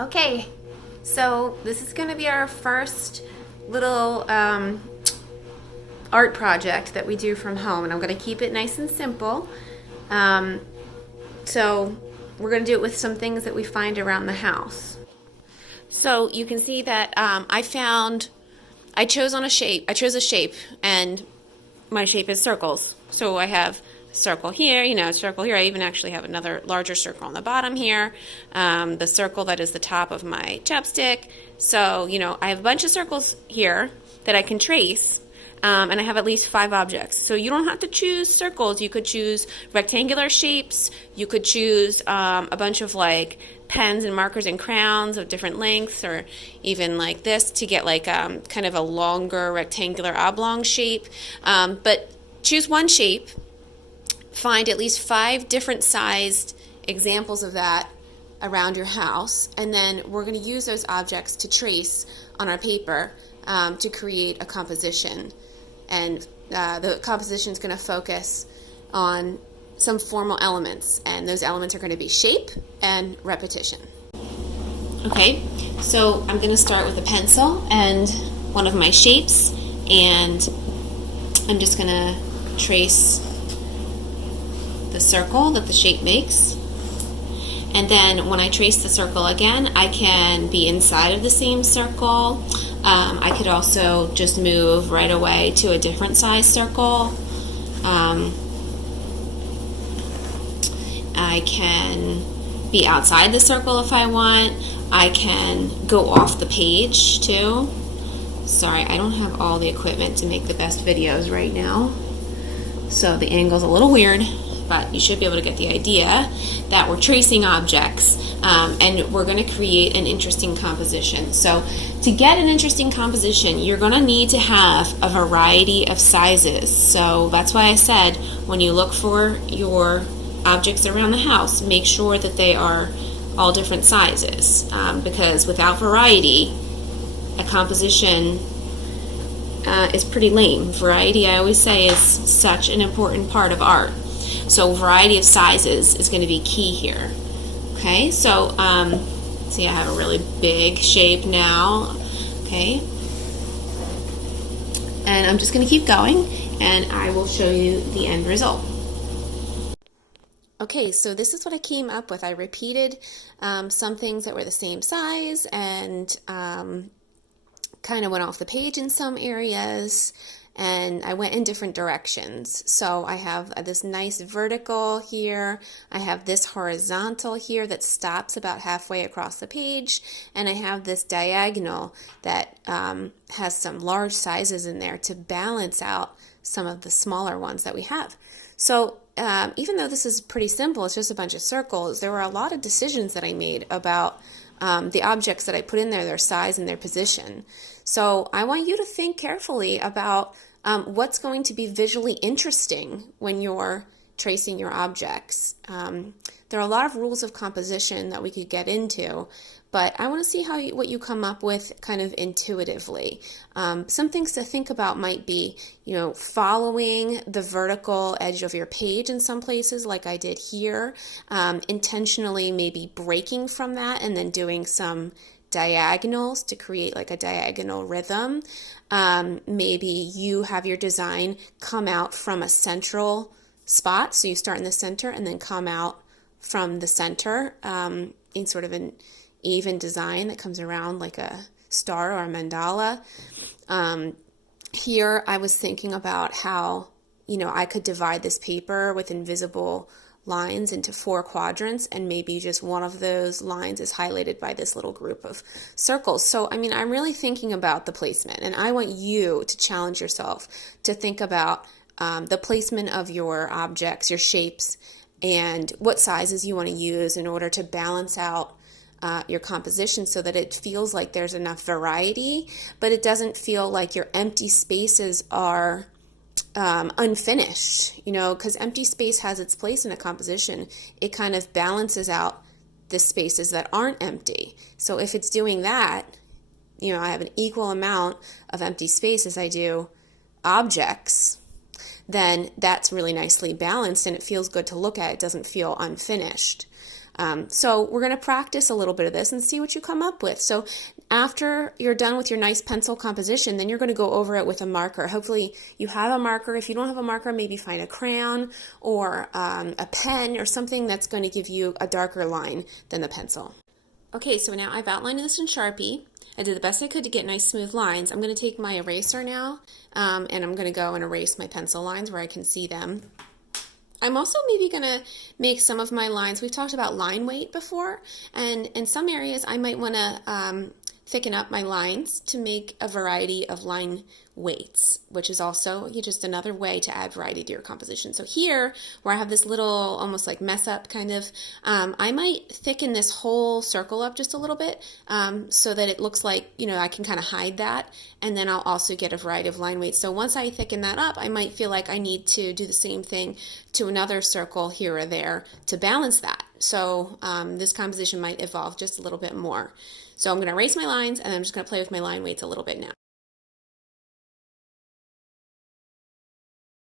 Okay, so this is going to be our first little art project that we do from home, and I'm going to keep it nice and simple. Um, so we're going to do it with some things that we find around the house. So you can see that I chose a shape, and my shape is circles. So I have a circle here, a circle here. I even actually have another larger circle on the bottom here. The circle that is the top of my chapstick. So, I have a bunch of circles here that I can trace. And I have at least 5 objects. So you don't have to choose circles. You could choose rectangular shapes. You could choose a bunch of like pens and markers and crayons of different lengths, or even like this to get like kind of a longer rectangular oblong shape. But choose one shape, find at least 5 different sized examples of that around your house, and then we're going to use those objects to trace on our paper to create a composition. And the composition is going to focus on some formal elements, and those elements are going to be shape and repetition. Okay, so I'm going to start with a pencil and one of my shapes, and I'm just going to trace the circle that the shape makes. And then when I trace the circle again, I can be inside of the same circle. I could also just move right away to a different size circle. I can be outside the circle if I want. I can go off the page too. Sorry, I don't have all the equipment to make the best videos right now, so the angle's a little weird, but you should be able to get the idea that we're tracing objects and we're going to create an interesting composition. So to get an interesting composition, you're going to need to have a variety of sizes. So that's why I said when you look for your objects around the house, make sure that they are all different sizes, because without variety, a composition is pretty lame. Variety, I always say, is such an important part of art. So variety of sizes is going to be key here. Okay, so see, I have a really big shape now. Okay, and I'm just going to keep going, and I will show you the end result. Okay, so this is what I came up with. I repeated some things that were the same size, and kind of went off the page in some areas, and I went in different directions. So I have this nice vertical here, I have this horizontal here that stops about halfway across the page, and I have this diagonal that has some large sizes in there to balance out some of the smaller ones that we have. So even though this is pretty simple, it's just a bunch of circles, there were a lot of decisions that I made about the objects that I put in there, their size and their position. So I want you to think carefully about what's going to be visually interesting when you're tracing your objects. There are a lot of rules of composition that we could get into, but I want to see what you come up with kind of intuitively. Some things to think about might be, following the vertical edge of your page in some places, like I did here, intentionally maybe breaking from that and then doing some diagonals to create like a diagonal rhythm. Maybe you have your design come out from a central spot, so you start in the center and then come out from the center in sort of an even design that comes around like a star or a mandala. Here I was thinking about how, I could divide this paper with invisible lines into 4 quadrants, and maybe just one of those lines is highlighted by this little group of circles. So, I'm really thinking about the placement, and I want you to challenge yourself to think about the placement of your objects, your shapes, and what sizes you want to use in order to balance out your composition so that it feels like there's enough variety, but it doesn't feel like your empty spaces are unfinished, because empty space has its place in a composition. It kind of balances out the spaces that aren't empty. So if it's doing that, I have an equal amount of empty space as I do objects, then that's really nicely balanced and it feels good to look at. It doesn't feel unfinished. So we're going to practice a little bit of this and see what you come up with. So after you're done with your nice pencil composition, then you're going to go over it with a marker. Hopefully you have a marker. If you don't have a marker, maybe find a crayon or a pen or something that's going to give you a darker line than the pencil. Okay, so now I've outlined this in Sharpie. I did the best I could to get nice smooth lines. I'm going to take my eraser now and I'm going to go and erase my pencil lines where I can see them. I'm also maybe going to make some of my lines, we've talked about line weight before, and in some areas I might want to thicken up my lines to make a variety of line weights, which is also just another way to add variety to your composition. So here, where I have this little almost like mess up kind of, I might thicken this whole circle up just a little bit so that it looks like, I can kind of hide that, and then I'll also get a variety of line weights. So once I thicken that up, I might feel like I need to do the same thing to another circle here or there to balance that. So this composition might evolve just a little bit more. So I'm going to erase my lines, and I'm just going to play with my line weights a little bit now.